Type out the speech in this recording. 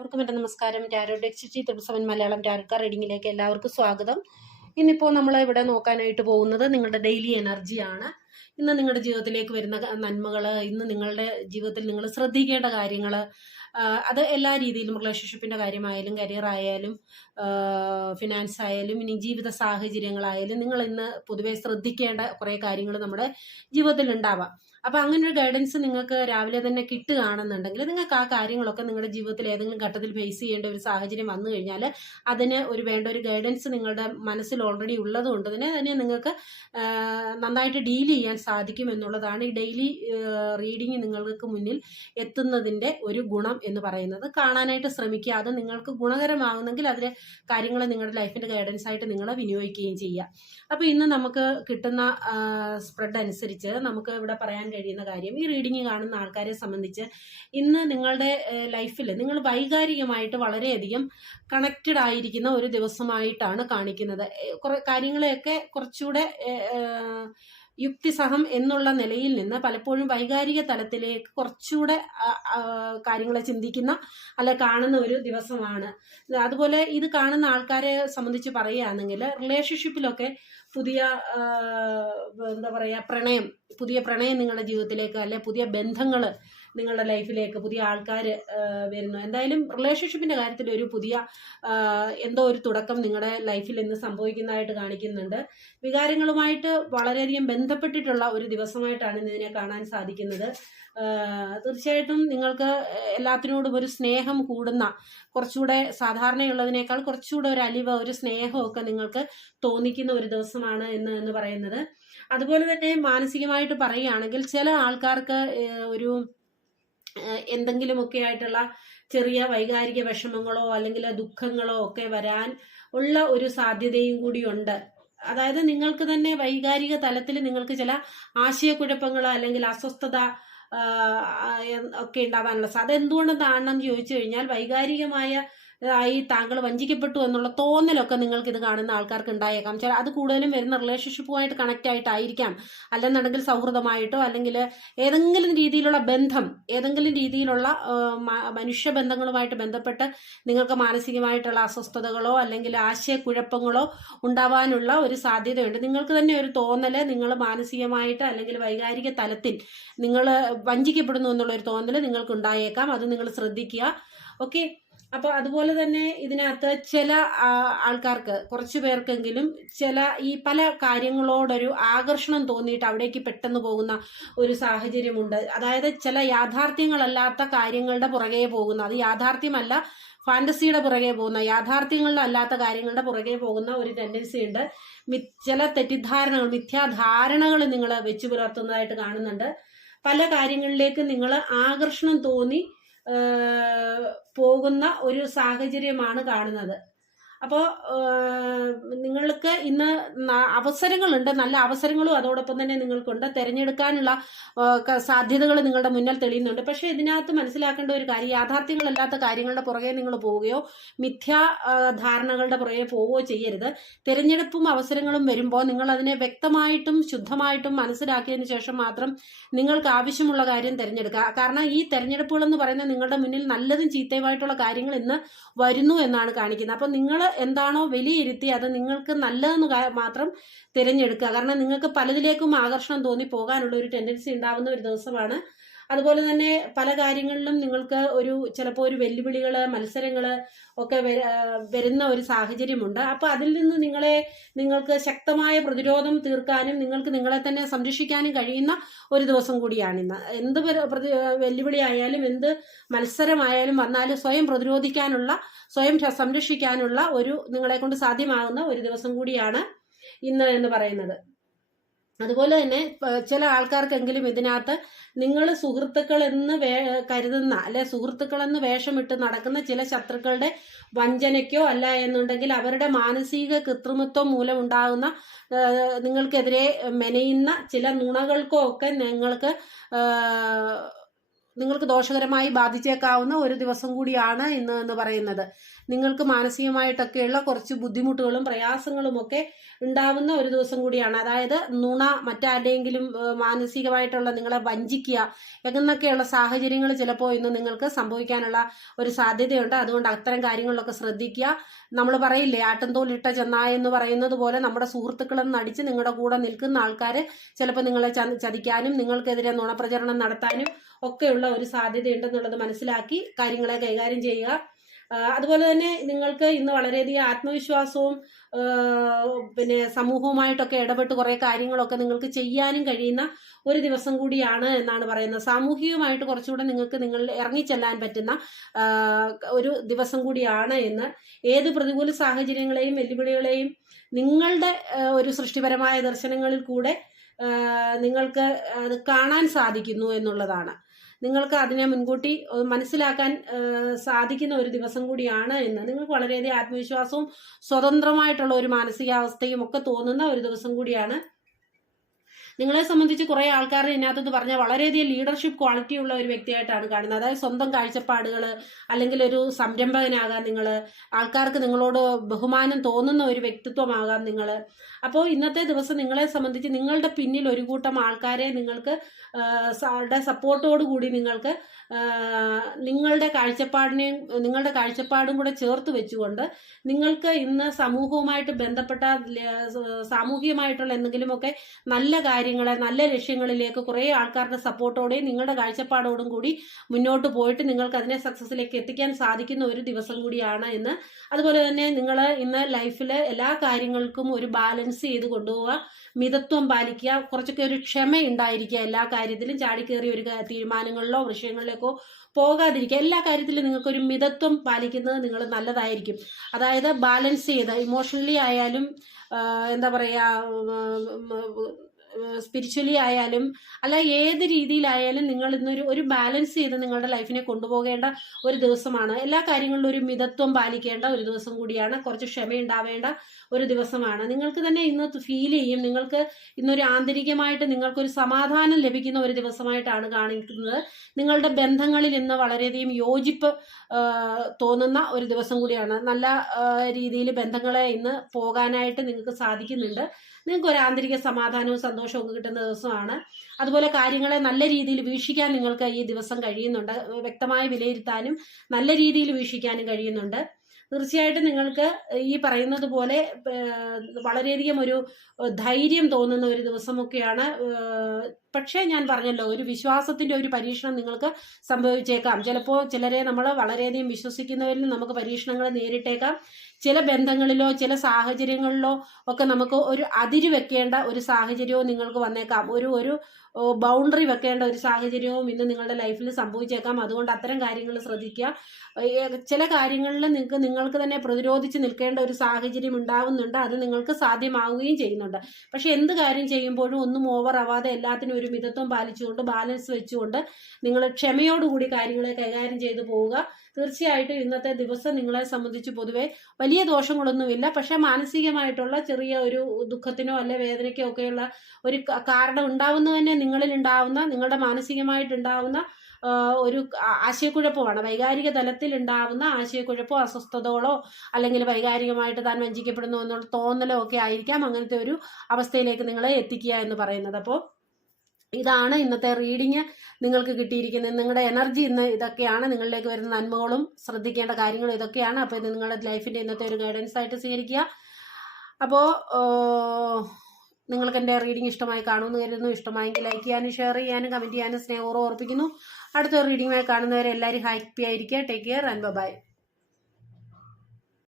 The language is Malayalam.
എല്ലാവർക്കും എന്റെ നമസ്കാരം. ടാരോ ഡെക്സിറ്റി ത്രിപിൾ മലയാളം ടാരോക്കാർ റീഡിങ്ങിലേക്ക് എല്ലാവർക്കും സ്വാഗതം. ഇന്നിപ്പോൾ നമ്മൾ ഇവിടെ നോക്കാനായിട്ട് പോകുന്നത് നിങ്ങളുടെ ഡെയിലി എനർജിയാണ് ഇന്ന് നിങ്ങളുടെ ജീവിതത്തിലേക്ക് വരുന്ന നന്മകൾ ഇന്ന് നിങ്ങളുടെ ജീവിതത്തിൽ നിങ്ങൾ ശ്രദ്ധിക്കേണ്ട കാര്യങ്ങൾ അത് എല്ലാ രീതിയിലും റിലേഷൻഷിപ്പിന്റെ കാര്യമായാലും കരിയർ ആയാലും ഫിനാൻസ് ആയാലും ഇനി ജീവിത സാഹചര്യങ്ങളായാലും നിങ്ങൾ ഇന്ന് പൊതുവെ ശ്രദ്ധിക്കേണ്ട കുറേ കാര്യങ്ങൾ നമ്മുടെ ജീവിതത്തിൽ ഉണ്ടാവാം. അപ്പോൾ അങ്ങനെ ഒരു ഗൈഡൻസ് നിങ്ങൾക്ക് രാവിലെ തന്നെ കിട്ടുകയാണെന്നുണ്ടെങ്കിൽ നിങ്ങൾക്ക് ആ കാര്യങ്ങളൊക്കെ നിങ്ങളുടെ ജീവിതത്തിൽ ഏതെങ്കിലും ഘട്ടത്തിൽ ഫേസ് ചെയ്യേണ്ട ഒരു സാഹചര്യം വന്നു കഴിഞ്ഞാൽ അതിന് ഒരു വേണ്ട ഒരു ഗൈഡൻസ് നിങ്ങളുടെ മനസ്സിൽ ഓൾറെഡി ഉള്ളത് കൊണ്ട് തന്നെ അതിനെ നിങ്ങൾക്ക് നന്നായിട്ട് ഡീൽ ചെയ്യാൻ സാധിക്കും എന്നുള്ളതാണ് ഈ ഡെയിലി റീഡിങ് നിങ്ങൾക്ക് മുന്നിൽ എത്തുന്നതിന്റെ ഒരു ഗുണം എന്ന് പറയുന്നത്. കാണാനായിട്ട് ശ്രമിക്കുക. അത് നിങ്ങൾക്ക് ഗുണകരമാകുന്നെങ്കിൽ അതിന് കാര്യങ്ങൾ നിങ്ങളുടെ ലൈഫിന്റെ ഗൈഡൻസ് ആയിട്ട് നിങ്ങൾ വിനിയോഗിക്കുകയും ചെയ്യുക. അപ്പോൾ ഇന്ന് നമുക്ക് കിട്ടുന്ന സ്പ്രെഡ് അനുസരിച്ച് നമുക്ക് ഇവിടെ പറയാൻ കഴിയുന്ന കാര്യം ഈ റീഡിങ് കാണുന്ന ആൾക്കാരെ സംബന്ധിച്ച് ഇന്ന് നിങ്ങളുടെ ലൈഫിൽ നിങ്ങൾ വൈകാരികമായിട്ട് വളരെയധികം കണക്റ്റഡ് ആയിരിക്കുന്ന ഒരു ദിവസമായിട്ടാണ് കാണിക്കുന്നത്. കുറേ കാര്യങ്ങളെയൊക്കെ കുറച്ചുകൂടെ യുക്തിസഹം എന്നുള്ള നിലയിൽ നിന്ന് പലപ്പോഴും വൈകാരിക തലത്തിലേക്ക് കുറച്ചുകൂടെ കാര്യങ്ങളെ ചിന്തിക്കുന്ന അല്ലെ കാണുന്ന ഒരു ദിവസമാണ്. അതുപോലെ ഇത് കാണുന്ന ആൾക്കാരെ സംബന്ധിച്ച് പറയുകയാണെങ്കിൽ റിലേഷൻഷിപ്പിലൊക്കെ പുതിയ എന്താ പറയുക പ്രണയം പുതിയ പ്രണയം നിങ്ങളുടെ ജീവിതത്തിലേക്ക് അല്ലെ പുതിയ ബന്ധങ്ങൾ നിങ്ങളുടെ ലൈഫിലേക്ക് പുതിയ ആൾക്കാർ വരുന്നു. എന്തായാലും റിലേഷൻഷിപ്പിന്റെ കാര്യത്തിൽ ഒരു പുതിയ എന്തോ ഒരു തുടക്കം നിങ്ങളുടെ ലൈഫിൽ ഇന്ന് സംഭവിക്കുന്നതായിട്ട് കാണിക്കുന്നുണ്ട്. വികാരങ്ങളുമായിട്ട് വളരെയധികം ബന്ധപ്പെട്ടിട്ടുള്ള ഒരു ദിവസമായിട്ടാണ് ഇതിനെ കാണാൻ സാധിക്കുന്നത്. തീർച്ചയായിട്ടും നിങ്ങൾക്ക് എല്ലാത്തിനോടും ഒരു സ്നേഹം കൂടുന്ന കുറച്ചുകൂടെ സാധാരണയുള്ളതിനേക്കാൾ കുറച്ചുകൂടെ ഒരു അലിവ് ഒരു സ്നേഹമൊക്കെ നിങ്ങൾക്ക് തോന്നിക്കുന്ന ഒരു ദിവസമാണ് എന്ന് എന്ന് പറയുന്നത്. അതുപോലെ തന്നെ മാനസികമായിട്ട് പറയുകയാണെങ്കിൽ ചില ആൾക്കാർക്ക് ഒരു എന്തെങ്കിലുമൊക്കെ ആയിട്ടുള്ള ചെറിയ വൈകാരിക വിഷമങ്ങളോ അല്ലെങ്കിൽ ദുഃഖങ്ങളോ ഒക്കെ വരാൻ ഉള്ള ഒരു സാധ്യതയും കൂടിയുണ്ട് അതായത് നിങ്ങൾക്ക് തന്നെ വൈകാരിക തലത്തിൽ നിങ്ങൾക്ക് ചില ആശയക്കുഴപ്പങ്ങൾ അല്ലെങ്കിൽ അസ്വസ്ഥത ഒക്കെ ഉണ്ടാവാനുള്ള അതെന്തുകൊണ്ടെന്നാണെന്ന് ചോദിച്ചു കഴിഞ്ഞാൽ വൈകാരികമായ ആയി താങ്കൾ വഞ്ചിക്കപ്പെട്ടു എന്നുള്ള തോന്നലൊക്കെ നിങ്ങൾക്ക് ഇത് കാണുന്ന ആൾക്കാർക്ക് ഉണ്ടായേക്കാം. ചില അത് കൂടുതലും വരുന്ന റിലേഷൻഷിപ്പുമായിട്ട് കണക്റ്റ് ആയിട്ടായിരിക്കാം. അല്ലെന്നുണ്ടെങ്കിൽ സൗഹൃദമായിട്ടോ അല്ലെങ്കിൽ ഏതെങ്കിലും രീതിയിലുള്ള ബന്ധം ഏതെങ്കിലും രീതിയിലുള്ള മനുഷ്യ ബന്ധങ്ങളുമായിട്ട് ബന്ധപ്പെട്ട് നിങ്ങൾക്ക് മാനസികമായിട്ടുള്ള അസ്വസ്ഥതകളോ അല്ലെങ്കിൽ ആശയക്കുഴപ്പങ്ങളോ ഉണ്ടാവാനുള്ള ഒരു സാധ്യതയുണ്ട്. നിങ്ങൾക്ക് തന്നെ ഒരു തോന്നൽ നിങ്ങൾ മാനസികമായിട്ട് അല്ലെങ്കിൽ വൈകാരിക തലത്തിൽ നിങ്ങൾ വഞ്ചിക്കപ്പെടുന്നു എന്നുള്ള ഒരു തോന്നൽ നിങ്ങൾക്ക് ഉണ്ടായേക്കാം അത് നിങ്ങൾ ശ്രദ്ധിക്കുക. ഓക്കെ? അപ്പോൾ അതുപോലെ തന്നെ ഇതിനകത്ത് ചില ആൾക്കാർക്ക് കുറച്ച് പേർക്കെങ്കിലും ചില ഈ പല കാര്യങ്ങളോടൊരു ആകർഷണം തോന്നിയിട്ട് അവിടേക്ക് പെട്ടെന്ന് പോകുന്ന ഒരു സാഹചര്യമുണ്ട്. അതായത് ചില യാഥാർത്ഥ്യങ്ങളല്ലാത്ത കാര്യങ്ങളുടെ പുറകെ പോകുന്ന അത് യാഥാർത്ഥ്യമല്ല ഫാന്റസിയുടെ പുറകെ പോകുന്ന യാഥാർത്ഥ്യങ്ങളുടെ അല്ലാത്ത കാര്യങ്ങളുടെ പുറകെ പോകുന്ന ഒരു ടെൻഡൻസി ഉണ്ട്. ചില തെറ്റിദ്ധാരണകൾ മിഥ്യാധാരണകൾ നിങ്ങൾ വെച്ചു പുലർത്തുന്നതായിട്ട് കാണുന്നുണ്ട്. പല കാര്യങ്ങളിലേക്ക് നിങ്ങൾ ആകർഷണം തോന്നി പോകുന്ന ഒരു സാഹചര്യമാണ് കാണുന്നത്. അപ്പോൾ നിങ്ങൾക്ക് ഇന്ന് അവസരങ്ങളുണ്ട്. നല്ല അവസരങ്ങളും അതോടൊപ്പം തന്നെ നിങ്ങൾക്കുണ്ട്. തിരഞ്ഞെടുക്കാനുള്ള സാധ്യതകൾ നിങ്ങളുടെ മുന്നിൽ തെളിയുന്നുണ്ട്. പക്ഷേ ഇതിനകത്ത് മനസ്സിലാക്കേണ്ട ഒരു കാര്യം യാഥാർത്ഥ്യങ്ങളല്ലാത്ത കാര്യങ്ങളുടെ പുറകെ നിങ്ങൾ പോവുകയോ മിഥ്യാ ധാരണകളുടെ പുറകെ പോവുകയോ ചെയ്യരുത്. തിരഞ്ഞെടുപ്പും അവസരങ്ങളും വരുമ്പോൾ നിങ്ങൾ അതിനെ വ്യക്തമായിട്ടും ശുദ്ധമായിട്ടും മനസ്സിലാക്കിയതിന് ശേഷം മാത്രം നിങ്ങൾക്ക് ആവശ്യമുള്ള കാര്യം തിരഞ്ഞെടുക്കുക. കാരണം ഈ തെരഞ്ഞെടുപ്പുകൾ എന്ന് പറയുന്നത് നിങ്ങളുടെ മുന്നിൽ നല്ലതും ചീത്തയുമായിട്ടുള്ള കാര്യങ്ങൾ ഇന്ന് വരുന്നു എന്നാണ് കാണിക്കുന്നത്. അപ്പം നിങ്ങൾ എന്താണോ വിലയിരുത്തി അത് നിങ്ങൾക്ക് നല്ലതെന്ന് മാത്രം തിരഞ്ഞെടുക്കുക. കാരണം നിങ്ങൾക്ക് പലതിലേക്കും ആകർഷണം തോന്നി പോകാനുള്ള ഒരു ടെൻഡൻസി ഉണ്ടാവുന്ന ഒരു ദിവസമാണ് അതുപോലെ തന്നെ പല കാര്യങ്ങളിലും നിങ്ങൾക്ക് ഒരു ചിലപ്പോൾ ഒരു വെല്ലുവിളികൾ മത്സരങ്ങൾ ഒക്കെ വരുന്ന ഒരു സാഹചര്യമുണ്ട്. അപ്പോൾ അതിൽ നിന്ന് നിങ്ങളെ നിങ്ങൾക്ക് ശക്തമായ പ്രതിരോധം തീർക്കാനും നിങ്ങൾക്ക് നിങ്ങളെ തന്നെ സംരക്ഷിക്കാനും കഴിയുന്ന ഒരു ദിവസം കൂടിയാണ് ഇന്ന്. എന്ത് വെല്ലുവിളി ആയാലും എന്ത് മത്സരമായാലും വന്നാലും സ്വയം പ്രതിരോധിക്കാനുള്ള സ്വയം സംരക്ഷിക്കാനുള്ള ഒരു നിങ്ങളെ കൊണ്ട് സാധ്യമാകുന്ന ഒരു ദിവസം കൂടിയാണ് ഇന്ന് എന്ന് പറയുന്നത്. അതുപോലെ തന്നെ ചില ആൾക്കാർക്കെങ്കിലും ഇതിനകത്ത് നിങ്ങൾ സുഹൃത്തുക്കൾ എന്ന് വേ കരുതുന്ന അല്ലെ സുഹൃത്തുക്കൾ എന്ന് വേഷമിട്ട് നടക്കുന്ന ചില ശത്രുക്കളുടെ വഞ്ചനയ്ക്കോ അല്ല എന്നുണ്ടെങ്കിൽ അവരുടെ മാനസിക കൃത്രിമത്വം മൂലമുണ്ടാകുന്ന നിങ്ങൾക്കെതിരെ മെനയുന്ന ചില നുണകൾക്കോ ഒക്കെ നിങ്ങൾക്ക് നിങ്ങൾക്ക് ദോഷകരമായി ബാധിച്ചേക്കാവുന്ന ഒരു ദിവസം കൂടിയാണ് ഇന്ന് എന്ന് പറയുന്നത്. നിങ്ങൾക്ക് മാനസികമായിട്ടൊക്കെയുള്ള കുറച്ച് ബുദ്ധിമുട്ടുകളും പ്രയാസങ്ങളും ഒക്കെ ഉണ്ടാവുന്ന ഒരു ദിവസം കൂടിയാണ്. അതായത് നുണ മറ്റാരുടെയെങ്കിലും മാനസികമായിട്ടുള്ള നിങ്ങളെ വഞ്ചിക്കുക എന്നൊക്കെയുള്ള സാഹചര്യങ്ങൾ ചിലപ്പോൾ ഇന്ന് നിങ്ങൾക്ക് സംഭവിക്കാനുള്ള ഒരു സാധ്യതയുണ്ട്. അതുകൊണ്ട് അത്തരം കാര്യങ്ങളിലൊക്കെ ശ്രദ്ധിക്കുക. നമ്മൾ പറയില്ലേ ആട്ടംതോലിട്ട ചെന്നായ എന്ന് പറയുന്നത് പോലെ നമ്മുടെ സുഹൃത്തുക്കളെന്ന് നടിച്ച് നിങ്ങളുടെ കൂടെ നിൽക്കുന്ന ആൾക്കാർ ചിലപ്പോൾ നിങ്ങളെ ചതിക്കാനും നിങ്ങൾക്കെതിരെ നുണപ്രചരണം നടത്താനും ഒക്കെയുള്ള ഒരു സാധ്യതയുണ്ടെന്നുള്ളത് മനസ്സിലാക്കി കാര്യങ്ങളെ കൈകാര്യം ചെയ്യുക. അതുപോലെ തന്നെ നിങ്ങൾക്ക് ഇന്ന് വളരെയധികം ആത്മവിശ്വാസവും പിന്നെ സമൂഹവുമായിട്ടൊക്കെ ഇടപെട്ട് കുറേ കാര്യങ്ങളൊക്കെ നിങ്ങൾക്ക് ചെയ്യാനും കഴിയുന്ന ഒരു ദിവസം കൂടിയാണ് എന്നാണ് പറയുന്നത്. സാമൂഹികമായിട്ട് കുറച്ചുകൂടെ നിങ്ങൾക്ക് നിങ്ങൾ ഇറങ്ങിച്ചെല്ലാൻ പറ്റുന്ന ഒരു ദിവസം കൂടിയാണ് എന്ന് ഏത് പ്രതികൂല സാഹചര്യങ്ങളെയും വെല്ലുവിളികളെയും നിങ്ങളുടെ ഒരു സൃഷ്ടിപരമായ ദർശനങ്ങളിൽ കൂടെ നിങ്ങൾക്ക് അത് കാണാൻ സാധിക്കുന്നു എന്നുള്ളതാണ്. നിങ്ങൾക്ക് അതിനെ മുൻകൂട്ടി മനസ്സിലാക്കാൻ സാധിക്കുന്ന ഒരു ദിവസം കൂടിയാണ് എന്ന്. നിങ്ങൾക്ക് വളരെയധികം ആത്മവിശ്വാസവും സ്വതന്ത്രമായിട്ടുള്ള ഒരു മാനസികാവസ്ഥയും ഒക്കെ തോന്നുന്ന ഒരു ദിവസം കൂടിയാണ്. നിങ്ങളെ സംബന്ധിച്ച് കുറെ ആൾക്കാർ ഇതിനകത്ത് പറഞ്ഞാൽ വളരെയധികം ലീഡർഷിപ്പ് ക്വാളിറ്റി ഉള്ള ഒരു വ്യക്തിയായിട്ടാണ് കാണുന്നത്. അതായത് സ്വന്തം കാഴ്ചപ്പാടുകൾ അല്ലെങ്കിൽ ഒരു സംരംഭകനാകാം നിങ്ങൾ ആൾക്കാർക്ക് നിങ്ങളോട് ബഹുമാനം തോന്നുന്ന ഒരു വ്യക്തിത്വമാകാം നിങ്ങൾ അപ്പോൾ ഇന്നത്തെ ദിവസം നിങ്ങളെ സംബന്ധിച്ച് നിങ്ങളുടെ പിന്നിൽ ഒരു കൂട്ടം ആൾക്കാരെ നിങ്ങൾക്ക് സപ്പോർട്ടോടു കൂടി നിങ്ങൾക്ക് നിങ്ങളുടെ കാഴ്ചപ്പാടിനെയും നിങ്ങളുടെ കാഴ്ചപ്പാടും കൂടെ ചേർത്ത് വെച്ചുകൊണ്ട് നിങ്ങൾക്ക് ഇന്ന് സമൂഹവുമായിട്ട് ബന്ധപ്പെട്ട സാമൂഹികമായിട്ടുള്ള എന്തെങ്കിലുമൊക്കെ നല്ല കാര്യങ്ങളെ നല്ല ലക്ഷ്യങ്ങളിലേക്ക് കുറേ ആൾക്കാരുടെ സപ്പോർട്ടോടെയും നിങ്ങളുടെ കാഴ്ചപ്പാടോടും കൂടി മുന്നോട്ട് പോയിട്ട് നിങ്ങൾക്ക് അതിനെ സക്സസ്സിലേക്ക് എത്തിക്കാൻ സാധിക്കുന്ന ഒരു ദിവസം കൂടിയാണ് എന്ന് അതുപോലെ തന്നെ നിങ്ങൾ ഇന്ന് ലൈഫിൽ എല്ലാ കാര്യങ്ങൾക്കും ഒരു ബാലൻസ് ചെയ്ത് കൊണ്ടുപോവുക മിതത്വം പാലിക്കുക. കുറച്ചൊക്കെ ഒരു ക്ഷമ ഉണ്ടായിരിക്കുക എല്ലാ കാര്യത്തിലും. ചാടിക്കേറി ഒരു തീരുമാനങ്ങളിലോ വിഷയങ്ങളിലേക്കോ പോകാതിരിക്കുക. എല്ലാ കാര്യത്തിലും നിങ്ങൾക്കൊരു മിതത്വം പാലിക്കുന്നത് നിങ്ങൾ നല്ലതായിരിക്കും. അതായത് ബാലൻസ് ചെയ്ത്. ഇമോഷണലി ആയാലും എന്താ പറയുക സ്പിരിച്വലി ആയാലും അല്ല ഏത് രീതിയിലായാലും നിങ്ങൾ ഇന്നൊരു ഒരു ബാലൻസ് ചെയ്ത് നിങ്ങളുടെ ലൈഫിനെ കൊണ്ടുപോകേണ്ട ഒരു ദിവസമാണ്. എല്ലാ കാര്യങ്ങളിലും ഒരു മിതത്വം പാലിക്കേണ്ട ഒരു ദിവസം കൂടിയാണ്. കുറച്ച് ക്ഷമയുണ്ടാവേണ്ട ഒരു ദിവസമാണ്. നിങ്ങൾക്ക് തന്നെ ഇന്ന് ഫീൽ ചെയ്യും. നിങ്ങൾക്ക് ഇന്നൊരു ആന്തരികമായിട്ട് നിങ്ങൾക്കൊരു സമാധാനം ലഭിക്കുന്ന ഒരു ദിവസമായിട്ടാണ് കാണിക്കുന്നത്. നിങ്ങളുടെ ബന്ധങ്ങളിൽ ഇന്ന് വളരെയധികം യോജിപ്പ് തോന്നുന്ന ഒരു ദിവസം കൂടിയാണ്. നല്ല രീതിയിൽ ബന്ധങ്ങളെ ഇന്ന് പോകാനായിട്ട് നിങ്ങൾക്ക് സാധിക്കുന്നുണ്ട്. നിങ്ങൾക്ക് ഒരു ആന്തരിക സമാധാനവും ഒക്കെ കിട്ടുന്ന ദിവസമാണ്. അതുപോലെ കാര്യങ്ങളെ നല്ല രീതിയിൽ വീക്ഷിക്കാൻ നിങ്ങൾക്ക് ഈ ദിവസം കഴിയുന്നുണ്ട്. വ്യക്തമായി വിലയിരുത്താനും നല്ല രീതിയിൽ വീക്ഷിക്കാനും കഴിയുന്നുണ്ട്. തീർച്ചയായിട്ടും നിങ്ങൾക്ക് ഈ പറയുന്നത് പോലെ വളരെയധികം ഒരു ധൈര്യം തോന്നുന്ന ഒരു ദിവസമൊക്കെയാണ്. പക്ഷേ ഞാൻ പറഞ്ഞല്ലോ ഒരു വിശ്വാസത്തിന്റെ ഒരു പരീക്ഷണം നിങ്ങൾക്ക് സംഭവിച്ചേക്കാം. ചിലപ്പോൾ ചിലരെ നമ്മൾ വളരെയധികം വിശ്വസിക്കുന്നവരിൽ നമുക്ക് പരീക്ഷണങ്ങൾ നേരിട്ടേക്കാം. ചില ബന്ധങ്ങളിലോ ചില സാഹചര്യങ്ങളിലോ ഒക്കെ നമുക്ക് ഒരു അതിര് വെക്കേണ്ട ഒരു സാഹചര്യവും നിങ്ങൾക്ക് വന്നേക്കാം. ഒരു ഒരു ബൗണ്ടറി വെക്കേണ്ട ഒരു സാഹചര്യവും ഇന്ന് നിങ്ങളുടെ ലൈഫിൽ സംഭവിച്ചേക്കാം. അതുകൊണ്ട് അത്തരം കാര്യങ്ങൾ ശ്രദ്ധിക്കുക. ചില കാര്യങ്ങളിൽ നിങ്ങൾക്ക് നിങ്ങൾക്ക് തന്നെ പ്രതിരോധിച്ച് നിൽക്കേണ്ട ഒരു സാഹചര്യം ഉണ്ടാവുന്നുണ്ട്. അത് നിങ്ങൾക്ക് സാധ്യമാവുകയും ചെയ്യുന്നുണ്ട്. പക്ഷെ എന്ത് കാര്യം ചെയ്യുമ്പോഴും ഒന്നും ഓവർ ആവാതെ എല്ലാത്തിനും ഒരു മിതത്വം പാലിച്ചുകൊണ്ട് ബാലൻസ് വെച്ചുകൊണ്ട് നിങ്ങൾ ക്ഷമയോടുകൂടി കാര്യങ്ങളെ കൈകാര്യം ചെയ്തു പോവുക. തീർച്ചയായിട്ടും ഇന്നത്തെ ദിവസം നിങ്ങളെ സംബന്ധിച്ച് പൊതുവെ വലിയ ദോഷങ്ങളൊന്നുമില്ല. പക്ഷെ മാനസികമായിട്ടുള്ള ചെറിയ ഒരു ദുഃഖത്തിനോ അല്ലെ വേദനയ്ക്കോ ഒക്കെയുള്ള ഒരു കാരണം ഉണ്ടാവുന്ന തന്നെ നിങ്ങളിൽ ഉണ്ടാവുന്ന നിങ്ങളുടെ മാനസികമായിട്ടുണ്ടാവുന്ന ഒരു ആശയക്കുഴപ്പമാണ്. വൈകാരിക തലത്തിൽ ഉണ്ടാവുന്ന ആശയക്കുഴപ്പമോ അസ്വസ്ഥതകളോ അല്ലെങ്കിൽ വൈകാരികമായിട്ട് താൻ വഞ്ചിക്കപ്പെടുന്നു എന്നുള്ള തോന്നലോ ഒക്കെ ആയിരിക്കാം അങ്ങനത്തെ ഒരു അവസ്ഥയിലേക്ക് നിങ്ങളെ എത്തിക്കുക എന്ന് പറയുന്നത്. അപ്പോൾ ഇതാണ് ഇന്നത്തെ റീഡിങ് നിങ്ങൾക്ക് കിട്ടിയിരിക്കുന്നത്. നിങ്ങളുടെ എനർജി ഇന്ന് ഇതൊക്കെയാണ് നിങ്ങളിലേക്ക് വരുന്ന നന്മകളും ശ്രദ്ധിക്കേണ്ട കാര്യങ്ങളും ഇതൊക്കെയാണ്. അപ്പോൾ ഇത് നിങ്ങളുടെ ലൈഫിന്റെ ഇന്നത്തെ ഒരു ഗൈഡൻസ് ആയിട്ട് സ്വീകരിക്കുക. അപ്പോൾ നിങ്ങൾക്ക് എന്റെ റീഡിംഗ് ഇഷ്ടമായി കാണുമെന്ന് കരുതുന്നു. ഇഷ്ടമായെങ്കിൽ ലൈക്ക് ചെയ്യാനും ഷെയർ ചെയ്യാനും കമന്റ് ചെയ്യാനും സ്നേഹവും ഓർപ്പിക്കുന്നു. അടുത്ത റീഡിങ്ങുമായി കാണുന്നവരെ എല്ലാവരും ഹാപ്പി ആയിരിക്കുക. Take care and by